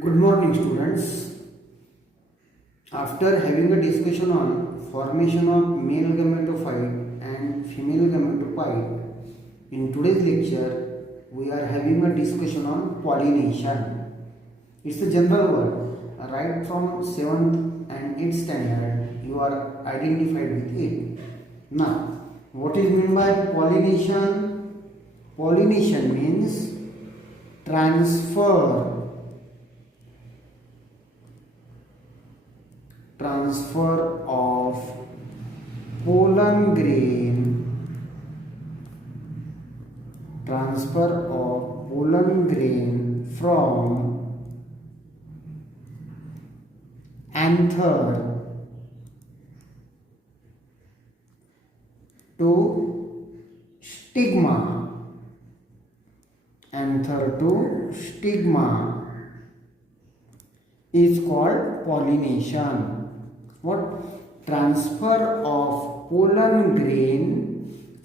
Good morning, students. After having a discussion on formation of male gametophyte and female gametophyte, in today's lecture we are having a discussion on pollination. It's a general word. Right from 7th and 8th standard, you are identified with it. Now, what is meant by pollination? Pollination means transfer of pollen grain from anther to stigma is called pollination. What? Transfer of pollen grain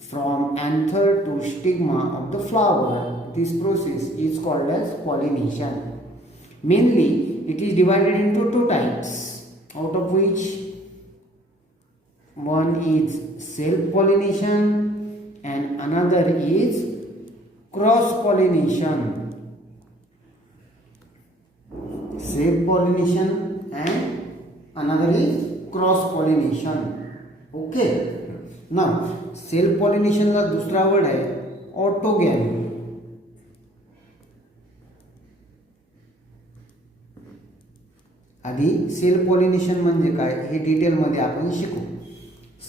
from anther to stigma of the flower. This process is called as pollination. Mainly, it is divided into two types, out of which one is self-pollination and another is cross-pollination. Self-pollination and another is cross-pollination. Okay. Now, self-pollination ला दूसरा वर्ड है ऑटोगॅमी. आधी self pollination म्हणजे काय हे डिटेल मध्ये आपण शिकू.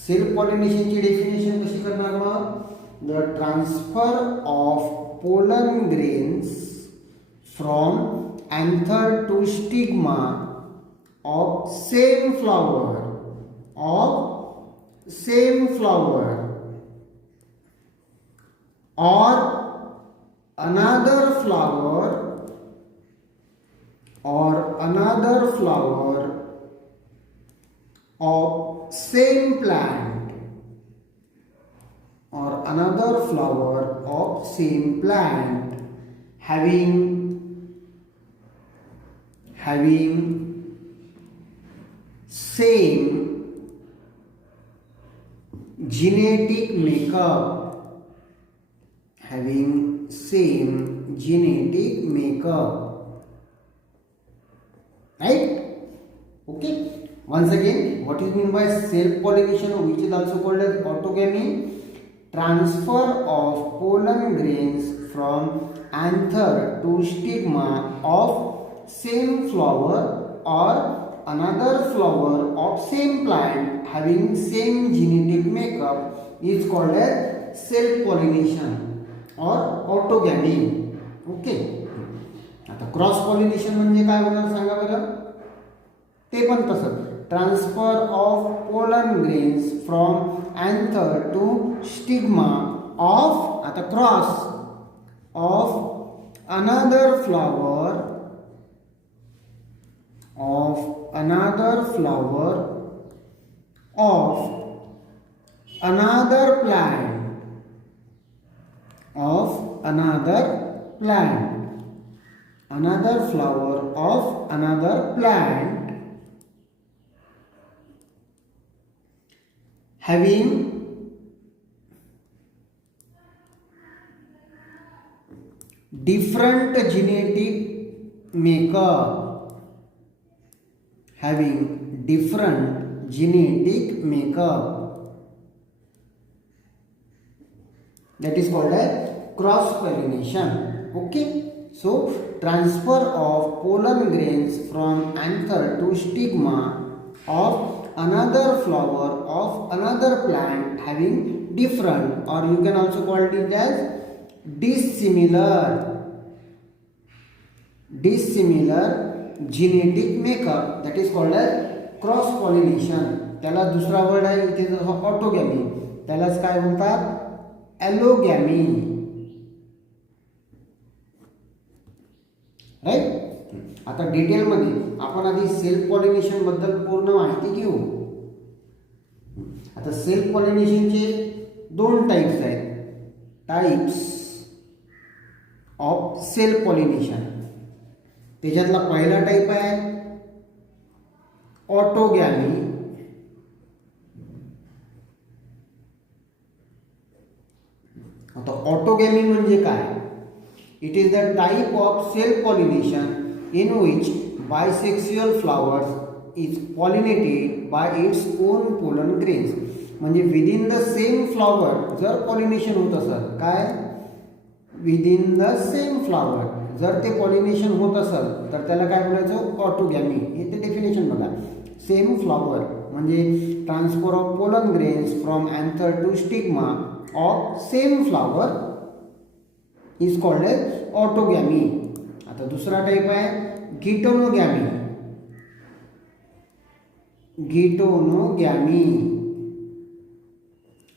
Self pollination ची डेफिनेशन कशी करणार मग? The transfer of pollen grains from anther to stigma of same flower or another flower of same plant having same genetic makeup, right? Okay, once again, what is meant by self pollination, which is also called as autogamy? Transfer of pollen grains from anther to stigma of same flower or another flower of same plant having same genetic makeup is called as self pollination or autogamy. Okay. आता cross pollination म्हणजे काय होणार सांगा बरं? ते पण तसं transfer of pollen grains from anther to stigma of आता cross of another flower of another flower of another plant having different genetic makeup, that is called as cross pollination. Okay, so transfer of pollen grains from anther to stigma of another flower of another plant having different, or you can also call it as dissimilar genetic makeup, that is called as cross pollination. त्याला दुसरा वर्ड आहे इथे जसं ऑटोगॅमी, त्यालाच काय म्हणतात? ॲलोगॅमी. राईट. आता डिटेल मध्ये आपण आधी सेल्फ पॉलिनेशन बद्दल पूर्ण माहिती घेऊ. आता सेल्फ पॉलिनेशनचे दोन टाइप्स आहेत. Types of self pollination. त्याच्यातला पहिला टाईप आहे ऑटोगॅमी. आता ऑटोगॅमी म्हणजे काय? It is the type of self pollination in which bisexual flowers is pollinated bye its own pollen grains. म्हणजे विदिन द सेम फ्लॉवर जर पॉलिनेशन होत असेल, काय विदिन द सेम फ्लॉवर जर ते पॉलिनेशन होत असेल तर त्याला काय बोलायचं? ऑटोगॅमी. हे ते डेफिनेशन बघा. सेम फ्लॉवर म्हणजे transfer of pollen grains from anther to stigma of same flower is called as autogamy. आता दुसरा टाइप आहे गिटोनोगॅमी. गिटोनोगॅमी.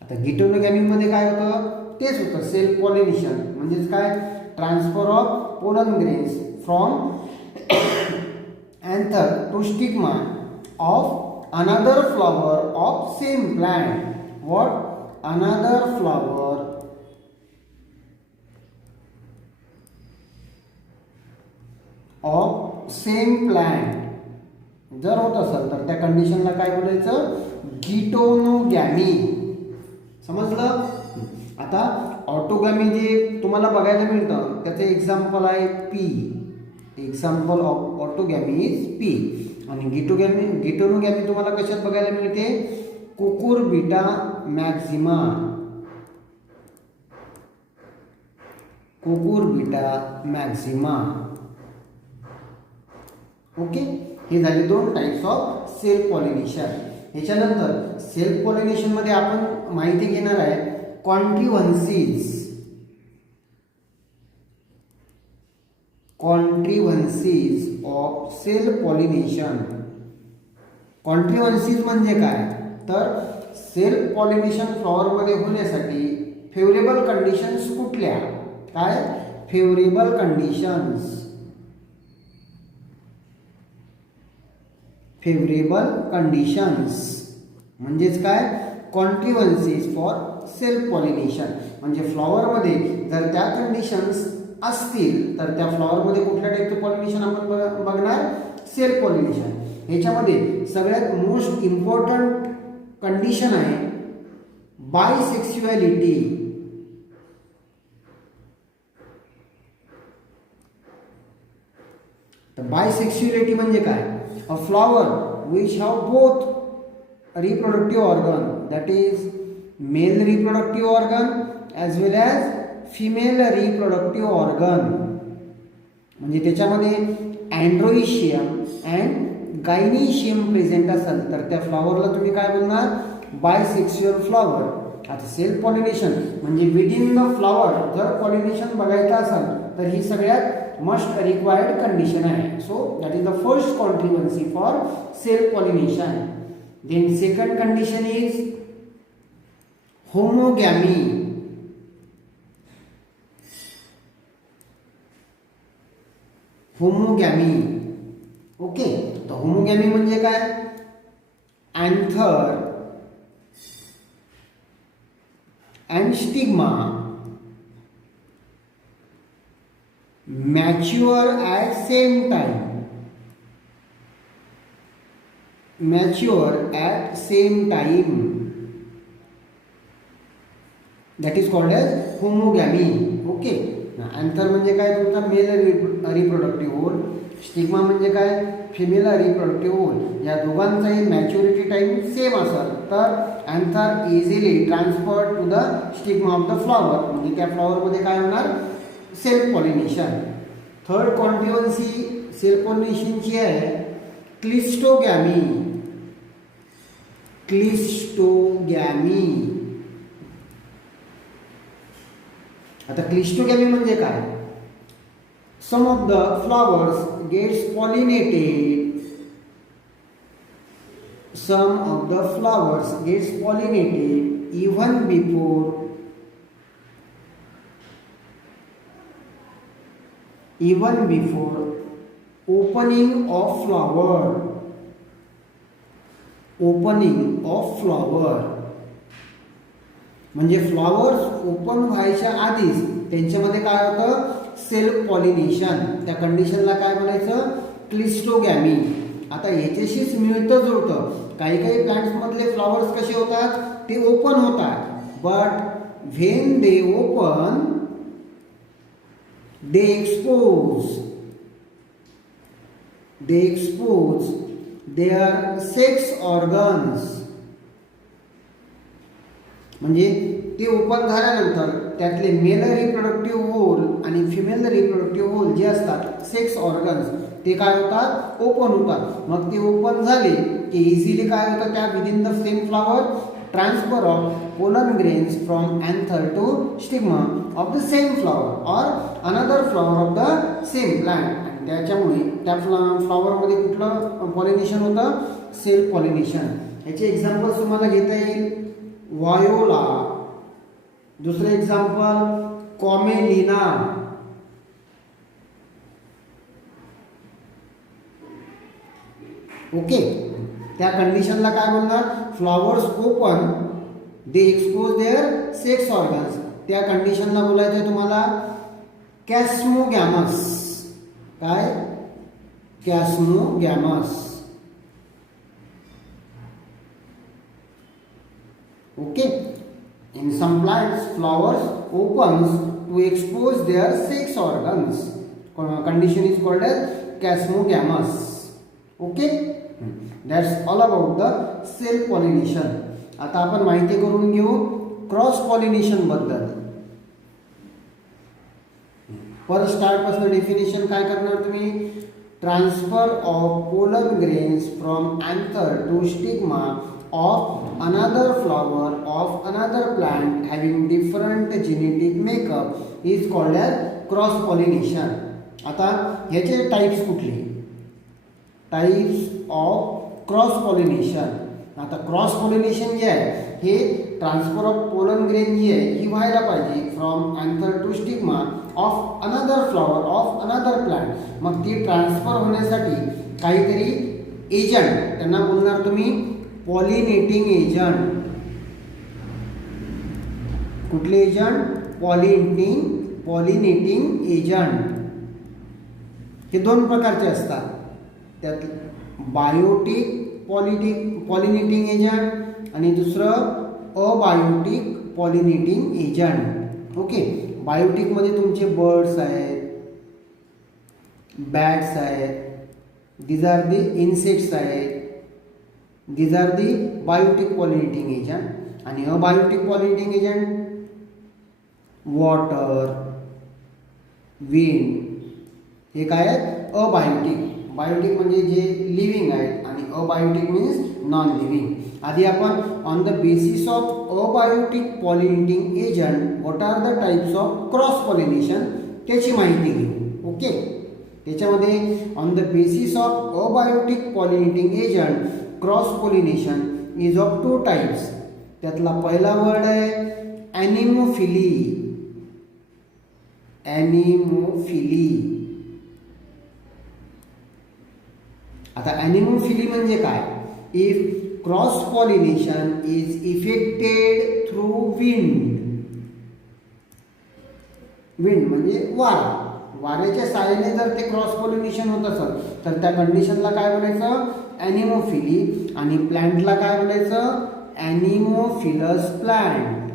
आता गिटोनोगॅमी मध्ये काय होतं? तेच होतं सेल्फ पॉलिनेशन. म्हणजेच काय? Transfer of pollen grains from anther to stigma of another flower of same plant. What? Another flower of same plant जर होत असेल तर त्या कंडिशनला काय बोलायचं? गिटोनोगॅमी. समजलं? आता ऑटोगॅमी जे तुम्हाला बघायला मिळतं त्याचं एक्झाम्पल आहे pea. Example of autogamy is pea. आणि गिटोनोगॅमी तुम्हाला कशात बघायला मिळते? Cucurbita maxima. Cucurbita maxima. Okay, हे झाले दोन टाइप्स ऑफ सेल्फ पॉलिनेशन. याच्यानंतर सेल्फ पॉलिनेशन मध्ये आपण माहिती घेणार आहे contrivances. Contrivances of self pollination. Contrivances म्हणजे काय? तर सेल्फ पॉलिनेशन फ्लॉवरमध्ये होण्यासाठी फेवरेबल कंडिशन्स कुठल्या? काय? Favourable conditions. फेवरेबल कंडिशन्स म्हणजेच काय? कॉन्ट्रीव्हन्सीज फॉर सेल्फ पॉलिनेशन. म्हणजे फ्लॉवरमध्ये जर त्या कंडिशन्स असतील तर त्या फ्लॉवरमध्ये कुठल्या टाईपचं पॉलिनेशन आपण बघणार? Self pollination. ह्याच्यामध्ये सगळ्यात मोस्ट इम्पॉर्टंट कंडिशन आहे बायसेक्सुअलिटी. तर बायसेक्सुअलिटी म्हणजे काय? A flower which have both reproductive organ, that is male reproductive organ as well as female reproductive organ. म्हणजे त्याच्यामध्ये अँड्रोइशियम अँड गायनीशियम प्रेझेंट असेल तर त्या फ्लॉवरला तुम्ही काय बोलणार? Bisexual flower. आता सेल्फ पॉलिनेशन म्हणजे विदिन द फ्लॉवर जर पॉलिनेशन बघायचं असेल तर ही सगळ्यात मस्ट रिक्वायर्ड कंडिशन आहे. So that is the first contrivance for self pollination. Then second condition is homogamy. Homogamy. Okay, तर होमोगॅमी म्हणजे काय? Anther and stigma mature at same time. Mature at same time. That is called as homogamy. Okay. Anther म्हणजे काय? तुमचा male reproductive whorl. Stigma म्हणजे काय? Female reproductive whorl. या दोघांचाही मॅच्युरिटी टाइम सेम असेल तर anther easily transfer to the stigma of the flower. म्हणजे त्या फ्लॉवरमध्ये काय होणार? Self pollination. Third contrivance self पॉलिनेशनची आहे क्लिस्टोगॅमी. क्लिस्टोगॅमी. आता क्लिस्टोगॅमी म्हणजे काय? Some of the flowers gets pollinated. Some of the flowers gets pollinated even before opening of flower. Opening of flower म्हणजे फ्लॉवर्स ओपन व्हायच्या आधीच त्यांच्यामध्ये काय होतं? Self pollination. त्या कंडिशनला काय म्हणायचं? क्लिस्टोगॅमी. आता याच्याशीच मिळतं जुळतं. काही काही प्लांट्स मधले फ्लॉवर्स कसे होतात? ते ओपन होतात. But when they open they expose their sex organs. म्हणजे ते ओपन झाल्यानंतर त्यातले मेल रिप्रोडक्टिव्ह होल आणि फिमेल रिप्रोडक्टिव्ह होल जे असतात सेक्स ऑर्गन्स ते काय होतात? ओपन होतात. मग ते ओपन झाले की इझिली काय होतं? त्या within the same flower transfer of pollen grains from anther to stigma of the same flower or another flower of the same plant. आणि त्याच्यामुळे त्या फ्लॉवरमध्ये कुठलं पॉलिनेशन होतं? Self pollination. याचे एक्झाम्पल्स तुम्हाला घेता येईल. वायोला. दुसरं एक्झाम्पल कॉमेलिना. ओके. त्या कंडिशनला काय म्हणणार? Flowers open they expose their sex organs. त्या कंडिशनला बोलायचं आहे तुम्हाला कॅस्मोगॅमस. काय? Chasmogamous. Okay. In some plants, flowers opens to expose their sex organs. Condition is called as casmogamous. Okay. That's all about the self pollination. आता आपण माहिती करून घेऊ क्रॉस पॉलिनेशन बद्दल. पर स्टार्ट पासून डेफिनेशन काय करणार तुम्ही? Transfer of pollen grains from anther to stigma of another flower of another plant having different genetic makeup is called as cross pollination. आता ह्याचे टाइप्स कुठले? Types of cross pollination. आता क्रॉस पॉलिनेशन जे आहे हे ट्रान्सफर ऑफ पोलन ग्रेन जी आहे ही व्हायला पाहिजे from anther to stigma of another flower of another plant. मग ती ट्रान्सफर होण्यासाठी काहीतरी एजंट त्यांना बोलणार तुम्ही पॉलिनेटिंग एजंट. कुठले एजंट? Pollinating agent. हे दोन प्रकारचे असतात. त्यात बायोटिक पॉलिनेटिंग एजंट आणि दुसरं अबायोटिक पॉलिनेटिंग एजंट. ओके. बायोटिकमध्ये तुमचे बर्ड्स आहेत, बॅट्स आहेत, दीज आर दी इन्सेक्ट्स आहेत. These are the biotic pollinating agent. आणि abiotic pollinating agent water, wind हे काय आहेत? अबायोटिक. बायोटिक म्हणजे जे लिव्हिंग आहेत आणि अबायोटिक मीन्स नॉन लिव्हिंग. आधी आपण on the basis of abiotic pollinating agent what are the types of cross pollination त्याची माहिती घेऊ. ओके. त्याच्यामध्ये on the basis of abiotic pollinating agent cross pollination is of two types. त्यातला पहिला वर्ड आहे ॲनिमोफिली. ॲनिमोफिली. आता ॲनिमोफिली म्हणजे काय? If cross pollination is effected through wind. Wind म्हणजे वारा. वाऱ्याच्या साहाय्याने जर ते क्रॉस पॉलिनेशन होत असेल तर त्या कंडिशनला काय म्हणायचं? ॲनिमोफिली. आणि प्लांटला काय म्हणायचं? Anemophilous plant.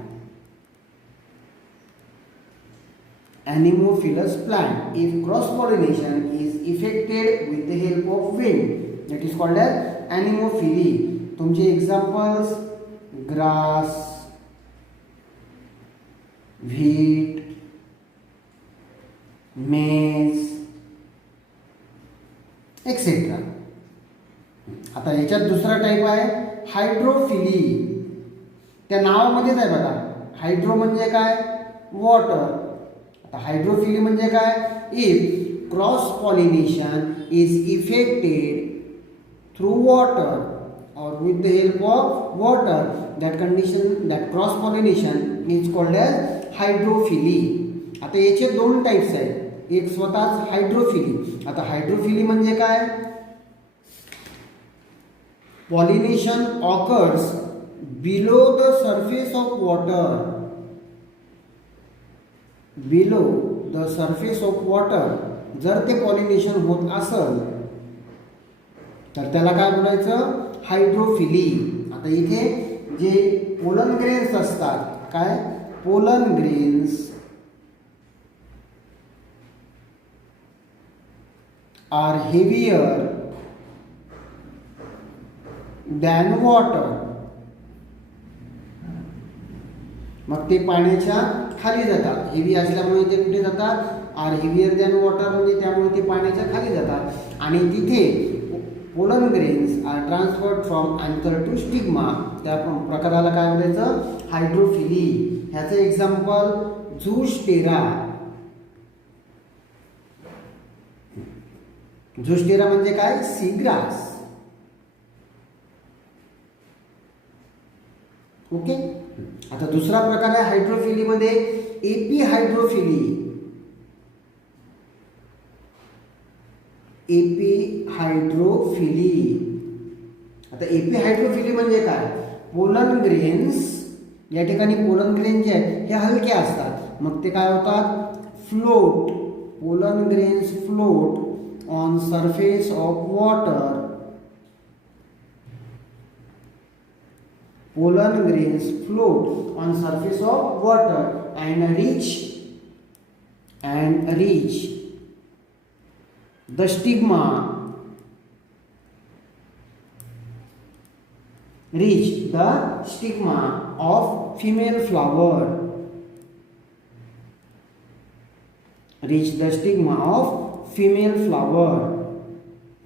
Anemophilous plant. If cross pollination is effected with the help of wind that is called as anemophily. तुमचे examples grass, wheat, maize etcetera. आता याच्यात दुसरा टाइप आहे हायड्रोफिली. त्या नावामध्येच आहे बघा. हायड्रो म्हणजे काय? वॉटर. आता हायड्रोफिली म्हणजे काय? If cross pollination is effected through water or with the help of water, that condition, that cross pollination is called as hydrophily. आता याचे दोन टाइप्स आहेत. एक स्वतःच हायड्रोफिली. आता हायड्रोफिली म्हणजे काय? Pollination occurs below the surface of water. Below the surface of water, जर ते पॉलिनेशन होत असेल तर त्याला काय बोलायचं, हायड्रोफिली. आता इथे जे पोलन ग्रेन्स असतात, काय pollen grains are heavier than water. मग ते पाण्याच्या खाली जातात. हेवी असल्यामुळे ते कुठे जातात, आर हेवियर दॅन वॉटर, म्हणजे त्यामुळे ते पाण्याच्या खाली जातात. आणि तिथे pollen grains are transferred from anther to stigma, त्या प्रकाराला काय बोलायचं, हायड्रोफिली. ह्याचं एक्झाम्पल झूस्टेरा. झूस्टेरा म्हणजे काय, सीग्रास. ओके. आता दुसरा प्रकार आहे हायड्रोफिली मध्ये एपी हायड्रोफिली. एपी हायड्रोफिली. आता एपी हायड्रोफिली म्हणजे काय, पोलन ग्रेन्स, या ठिकाणी पोलन ग्रेन जे आहेत हे हलके असतात, मग ते काय होतात, float. Pollen grains float on surface of water. Pollen grains float on surface of water and reach the stigma. Reach the stigma of female flower. Reach the stigma of female flower.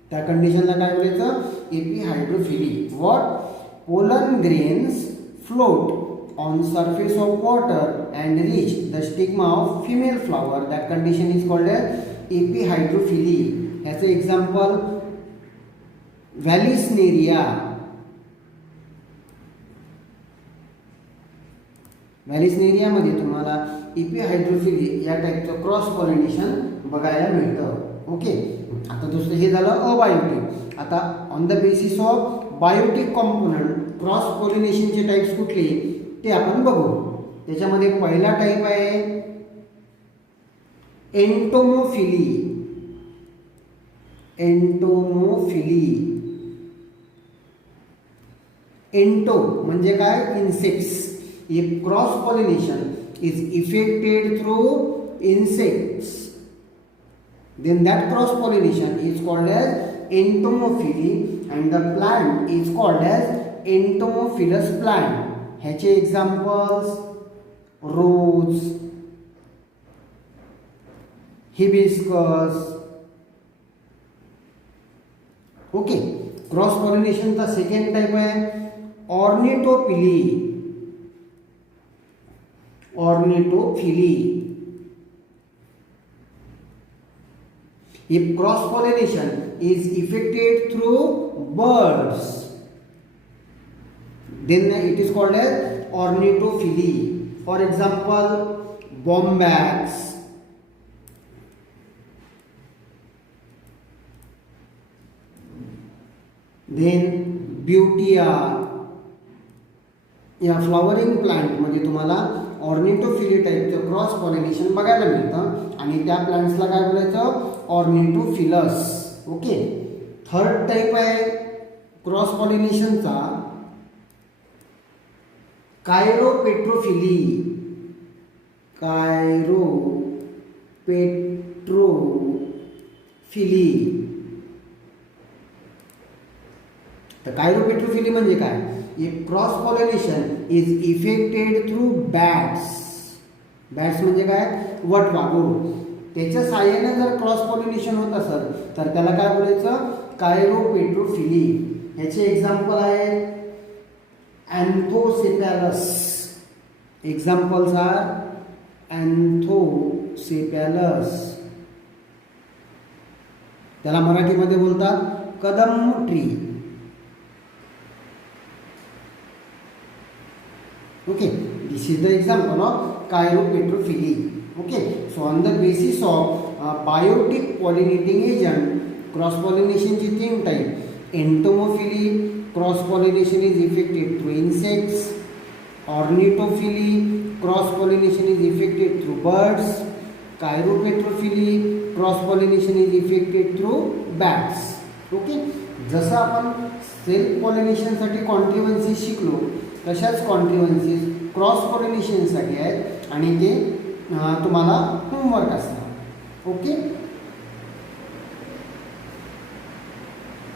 त्या कंडिशनला काय बोलायचं, epihydrophily. What, pollen grains float on surface of water and reach the stigma of female flower. That condition is called as epihydrophily. As an example, Vallisneria. Vallisneria मध्ये तुम्हाला epihydrophily या टाईपचं cross pollination बघायला मिळतं. ओके. आता दुसरं हे झालं अबायोटिक. आता on the basis of biotic component cross पॉलिनेशनचे टाईप्स कुठले ते आपण बघू. त्याच्यामध्ये पहिला टाईप आहे एंटोमोफिली. एंटोमोफिली. एंटो म्हणजे काय, insects. If cross pollination is effected through insects, then that cross pollination is called as entomophily and the plant is called as entomophilous plant. ह्याचे examples rose, hibiscus. Okay. Cross पॉलिनेशनचा second type आहे ornithophily. Ornithophily. If cross pollination is effected through birds, then it is called as ornithophily. For example, wombats, then butea. या flowering plant मध्ये तुम्हाला ऑर्निटोफिली टाईपचं cross pollination बघायला मिळतं आणि त्या प्लांट्सला काय बोलायचं, ऑर्निटोफिलस. ओके. थर्ड टाईप आहे क्रॉस पॉलिनेशनचा कायरोपेट्रोफिली. कायरोपेट्रोफिली. तर कायरोपेट्रोफिली म्हणजे काय, if cross pollination is effected through bats. Bats म्हणजे काय, वटवाघूळ. त्याच्या साह्याने जर क्रॉस पॉलिनेशन होत असेल तर त्याला काय बोलायचं, कायरोपेट्रोफिली. ह्याचे एक्झाम्पल आहे अँथोसेपॅलस. एक्झाम्पल्स आर अँथोसेपॅलस. त्याला मराठीमध्ये बोलतात कदम tree. Okay, this is the example of chiropetrophily. Okay, so on the basis of biotic pollinating agent, cross pollination ची तीन type. Entomophily, cross pollination is effected through insects. Ornithophily, cross pollination is effected through birds. Chiropterophily, cross pollination is effected through bats. Okay, जसं आपण सेल्फ पॉलिनेशनसाठी कॉन्ट्रिब्युन्सीज शिकलो तशाच कॉन्ट्रिब्युन्सीज क्रॉस पॉलिनेशनसाठी आहेत आणि ते तुम्हाला होमवर्क असणार. ओके.